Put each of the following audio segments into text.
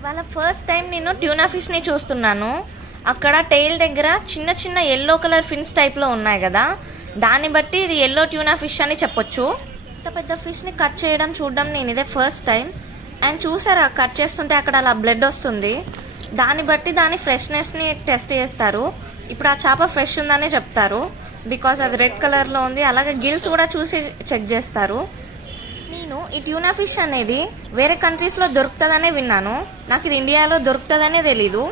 ఇవాళ first time నేను tuna ఫిష్ని చూస్తున్నాను. అక్కడ టెయిల్ దగ్గర చిన్న చిన్న ఎల్లో కలర్ ఫిన్స్ టైప్లో ఉన్నాయి కదా, దాన్ని బట్టి ఇది ఎల్లో ట్యూనా ఫిష్ అని చెప్పొచ్చు. ఇంత పెద్ద ఫిష్ని కట్ చేయడం చూడడం నేను ఇదే ఫస్ట్ టైం. అండ్ చూసారా, కట్ చేస్తుంటే అక్కడ అలా బ్లడ్ వస్తుంది. దాన్ని బట్టి దాని ఫ్రెష్నెస్ని టెస్ట్ చేస్తారు. ఇప్పుడు ఆ చేప ఫ్రెష్ ఉందనే చెప్తారు, బికాజ్ అది రెడ్ కలర్లో ఉంది. అలాగే గిల్స్ కూడా చూసి చెక్ చేస్తారు. నేను ఈ ట్యూనా ఫిష్ అనేది వేరే కంట్రీస్లో దొరుకుతుందనే విన్నాను. నాకు ఇది ఇండియాలో దొరుకుతుందనే తెలీదు.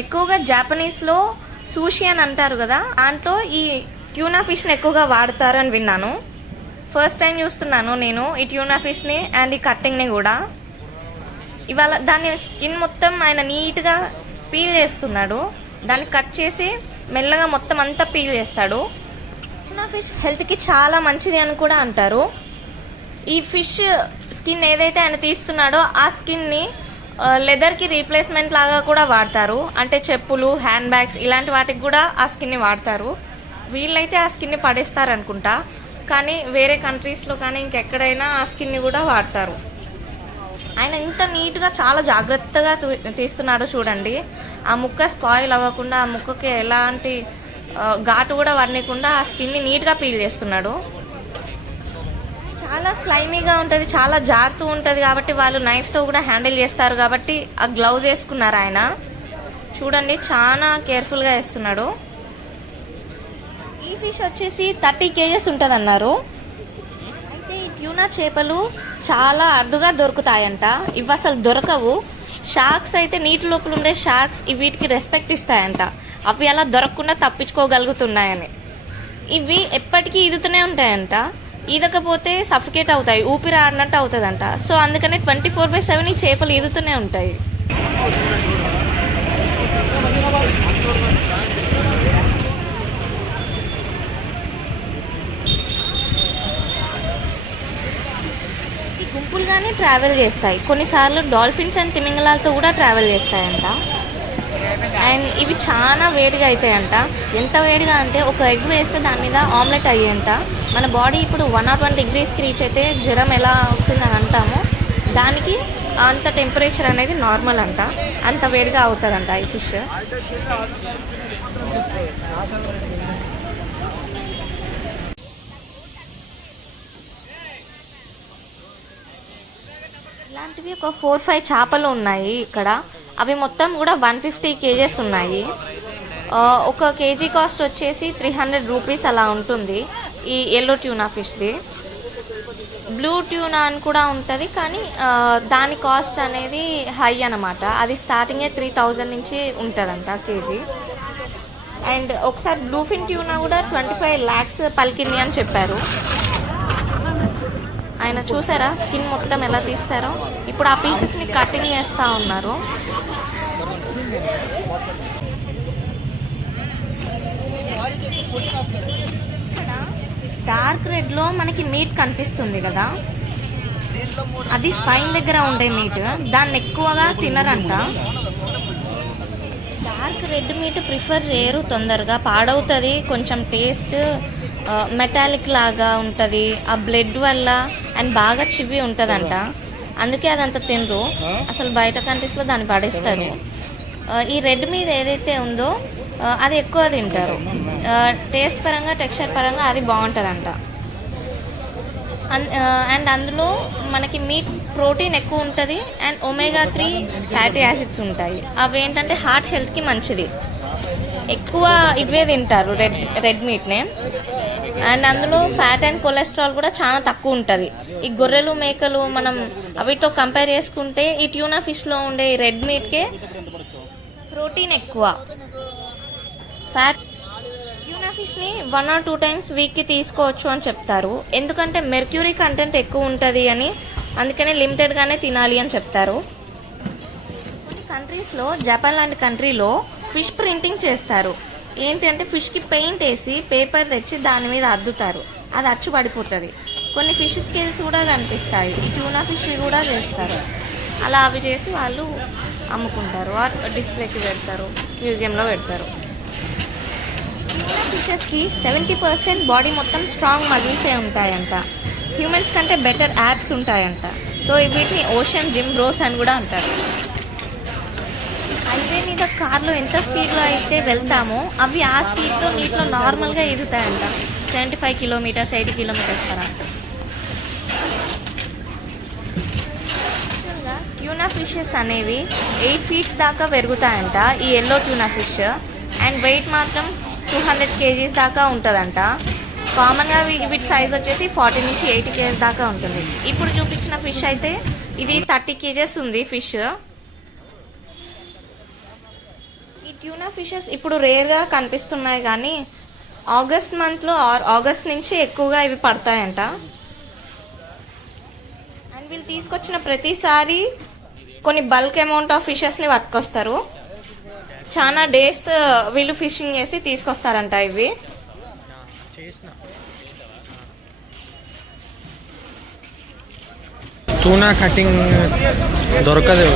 ఎక్కువగా జాపనీస్లో సూషి అని అంటారు కదా, దాంట్లో ఈ ట్యూనా ఫిష్ని ఎక్కువగా వాడతారు అని విన్నాను. ఫస్ట్ టైం చూస్తున్నాను నేను ఈ ట్యూనా ఫిష్ని అండ్ ఈ కట్టింగ్ని కూడా. ఇవాళ దాని స్కిన్ మొత్తం ఆయన నీట్గా పీల్ చేస్తున్నాడు. దాన్ని కట్ చేసి మెల్లగా మొత్తం అంతా పీల్ చేస్తాడు. ట్యూనా ఫిష్ హెల్త్కి చాలా మంచిది అని కూడా అంటారు. ఈ ఫిష్ స్కిన్ ఏదైతే ఆయన తీస్తున్నాడో ఆ స్కిన్ని లెదర్కి రీప్లేస్మెంట్ లాగా కూడా వాడతారు. అంటే చెప్పులు, హ్యాండ్ బ్యాగ్స్ ఇలాంటి వాటికి కూడా ఆ స్కిన్ని వాడతారు. వీళ్ళైతే ఆ స్కిన్ని పడేస్తారు అనుకుంటా, కానీ వేరే కంట్రీస్లో కానీ ఇంకెక్కడైనా ఆ స్కిన్ని కూడా వాడతారు. ఆయన ఇంత నీట్గా చాలా జాగ్రత్తగా తీస్తున్నాడో చూడండి. ఆ ముక్క స్పాయిల్ అవ్వకుండా, ఆ ముక్కకి ఎలాంటి ఘాటు కూడా వర్ణకుండా ఆ స్కిన్ని నీట్గా పీల్ చేస్తున్నాడు. చాలా స్లైమీగా ఉంటుంది, చాలా జారుతూ ఉంటుంది కాబట్టి వాళ్ళు నైఫ్తో కూడా హ్యాండిల్ చేస్తారు కాబట్టి ఆ గ్లౌజ్ వేసుకున్నారు ఆయన. చూడండి, చాలా కేర్ఫుల్గా వేస్తున్నాడు. ఈ ఫిష్ వచ్చేసి 30 kgs ఉంటుంది అన్నారు. అయితే ఈ ట్యూనా చేపలు చాలా అరుదుగా దొరుకుతాయంట. ఇవి అసలు దొరకవు. షార్క్స్ అయితే నీటి లోపల ఉండే షార్క్స్ వీటికి రెస్పెక్ట్ ఇస్తాయంట. అవి అలా దొరకకుండా తప్పించుకోగలుగుతున్నాయని. ఇవి ఎప్పటికీ ఈదుతూనే ఉంటాయంట. ఈదకపోతే సఫికేట్ అవుతాయి, ఊపిరి ఆడినట్టు అవుతుందంట. సో అందుకనే 24/7 ఈ చేపలు ఈదుతూనే ఉంటాయి. ఈ గుంపులుగానే ట్రావెల్ చేస్తాయి. కొన్నిసార్లు డాల్ఫిన్స్ అండ్ తిమింగలాలతో కూడా ట్రావెల్ చేస్తాయంట. అండ్ ఇవి చాలా వేడిగా అవుతాయంట. ఎంత వేడిగా అంటే ఒక ఎగ్ వేస్తే దాని మీద ఆమ్లెట్ అయ్యేంత. మన బాడీ ఇప్పుడు 101 degreesకి రీచ్ అయితే జ్వరం ఎలా వస్తుందని అంటామో, దానికి అంత టెంపరేచర్ అనేది నార్మల్ అంట. అంత వేడిగా అవుతుందంట ఈ ఫిష్. ఇలాంటివి ఒక 4-5 చేపలు ఉన్నాయి ఇక్కడ. అవి మొత్తం కూడా 150 kgs ఉన్నాయి. ఒక కేజీ కాస్ట్ వచ్చేసి 300 రూపీస్ అలా ఉంటుంది ఈ ఎల్లో ట్యూనా ఫిష్ది. బ్లూ ట్యూనా అని కూడా ఉంటుంది, కానీ దాని కాస్ట్ అనేది హై అన్నమాట. అది స్టార్టింగే 3000 నుంచి ఉంటుందంట కేజీ. అండ్ ఒకసారి బ్లూఫిన్ ట్యూనా కూడా 25 lakhs పలికింది అని చెప్పారు. ఆయన చూసారా స్కిన్ మొత్తం ఎలా తీస్తారో. ఇప్పుడు ఆ పీసెస్ని కటింగ్ చేస్తూ ఉన్నారు. డార్క్ రెడ్లో మనకి మీట్ కనిపిస్తుంది కదా, అది స్పైన్ దగ్గర ఉండే మీట్. దాన్ని ఎక్కువగా తినరంట. డార్క్ రెడ్ మీట్ ప్రిఫర్ చేయరు, తొందరగా పాడవుతుంది. కొంచెం టేస్ట్ మెటాలిక్ లాగా ఉంటుంది ఆ బ్లడ్ వల్ల. అండ్ బాగా చివి ఉంటుందంట, అందుకే అదంతా తినరు. అసలు బయట కంట్రీస్లో దాన్ని పడేస్తారు. ఈ రెడ్ మీట్ ఏదైతే ఉందో అది ఎక్కువ తింటారు. టేస్ట్ పరంగా, టెక్స్చర్ పరంగా అది బాగుంటుందంట. అండ్ అందులో మనకి మీట్ ప్రోటీన్ ఎక్కువ ఉంటుంది అండ్ ఒమేగా 3 ఫ్యాటీ యాసిడ్స్ ఉంటాయి. అవి ఏంటంటే హార్ట్ హెల్త్కి మంచిది. ఎక్కువ ఇవే తింటారు రెడ్ మీట్నే. అండ్ అందులో ఫ్యాట్ అండ్ కొలెస్ట్రాల్ కూడా చాలా తక్కువ ఉంటుంది. ఈ గొర్రెలు, మేకలు మనం అవితో కంపేర్ చేసుకుంటే ఈ ట్యూనా ఫిష్లో ఉండే రెడ్ మీట్కే ప్రోటీన్ ఎక్కువ, ఫ్యాట్. ట్యూనా ఫిష్ని 1 or 2 times వీక్కి తీసుకోవచ్చు అని చెప్తారు. ఎందుకంటే మెర్క్యూరీ కంటెంట్ ఎక్కువ ఉంటుంది అని, అందుకనే లిమిటెడ్గానే తినాలి అని చెప్తారు. కొన్ని కంట్రీస్లో, జపాన్ లాంటి కంట్రీలో ఫిష్ ప్రింటింగ్ చేస్తారు. ఏంటి అంటే ఫిష్కి పెయింట్ వేసి పేపర్ తెచ్చి దాని మీద అద్దుతారు, అది అచ్చు పడిపోతుంది. కొన్ని ఫిష్ స్కేల్స్ కూడా కనిపిస్తాయి. ఈ ట్యూనా ఫిష్వి కూడా చేస్తారు. అలా అవి చేసి వాళ్ళు అమ్ముకుంటారు, డిస్ప్లేకి పెడతారు, మ్యూజియంలో పెడతారు. ట్యూనా ఫిషెస్కి 70% బాడీ మొత్తం స్ట్రాంగ్ మజిల్సే ఉంటాయంట. హ్యూమన్స్ కంటే బెటర్ యాప్స్ ఉంటాయంట. సో వీటిని ఓషన్ జిమ్ బ్రోస్ అని కూడా అంటారు. హైవే మీద కార్లో ఎంత స్పీడ్లో అయితే వెళ్తామో అవి ఆ స్పీడ్తో నీటిలో నార్మల్గా ఎదుగుతాయంట. 75 కిలోమీటర్స్ 80 కిలోమీటర్స్ పర్ అవర్. యాక్చువల్గా ట్యూనా ఫిషెస్ అనేవి 8 ఫీట్స్ దాకా పెరుగుతాయంట ఈ yellow tuna fish. And weight మాత్రం 200 kgs దాకా ఉంటుందంట. కామన్గా వీటి సైజ్ వచ్చేసి 40 నుంచి 80 kgs దాకా ఉంటుంది. ఇప్పుడు చూపించిన ఫిష్ అయితే ఇది 30 kgs ఉంది ఫిష్. ఈ ట్యూనా ఫిషెస్ ఇప్పుడు రేర్గా కనిపిస్తున్నాయి కానీ ఆగస్ట్ మంత్లో ఆగస్ట్ నుంచి ఎక్కువగా ఇవి పడతాయంట. అండ్ వీళ్ళు తీసుకొచ్చిన ప్రతిసారి కొన్ని బల్క్ అమౌంట్ ఆఫ్ ఫిషెస్ని పట్టుకొస్తారు. చాలా డేస్ వీళ్ళు ఫిషింగ్ చేసి తీసుకొస్తారంట ఇవి. టూనా కటింగ్ దొరకదు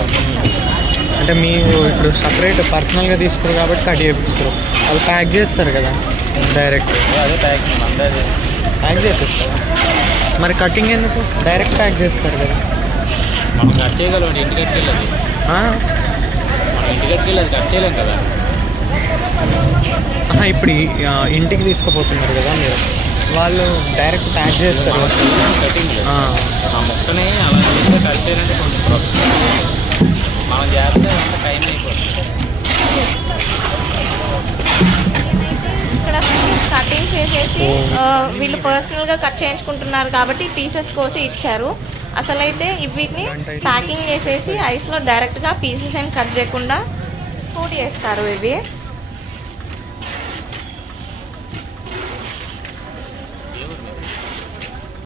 అంటే మీరు ఇప్పుడు సపరేట్ పర్సనల్గా తీసుకురు కాబట్టి కట్ చేపిస్తారు. వాళ్ళు ప్యాక్ చేస్తారు కదా డైరెక్ట్. అదే ప్యాక్ చేపిస్తారు. మరి కటింగ్ ఎందుకు డైరెక్ట్ ప్యాక్ చేస్తారు కదా. మనం కట్ చేయగలం, ఇంటికి వెళ్ళదు. మనం ఇంటికి వెళ్ళదు, కట్ చేయలేం కదా. ఇప్పుడు ఇంటికి తీసుకుపోతున్నారు కదా మీరు, వాళ్ళు డైరెక్ట్ ప్యాక్ చేస్తారు కటింగ్ ఆ మొక్కని అలా చేస్తే కట్ చేయాలంటే కొంచెం ప్రొఫెషనల్. మనం చేస్తే అంత టైం అయిపోతుంది. ఇక్కడ ఫిషెస్ కటింగ్ చేసేసి వీళ్ళు పర్సనల్గా కట్ చేయించుకుంటున్నారు కాబట్టి పీసెస్ కోసి ఇచ్చారు. అసలైతే వీటిని ప్యాకింగ్ చేసేసి ఐస్లో డైరెక్ట్గా పీసెస్ ఏం కట్ చేయకుండా ఎక్స్పోర్ట్ చేస్తారు ఇవి.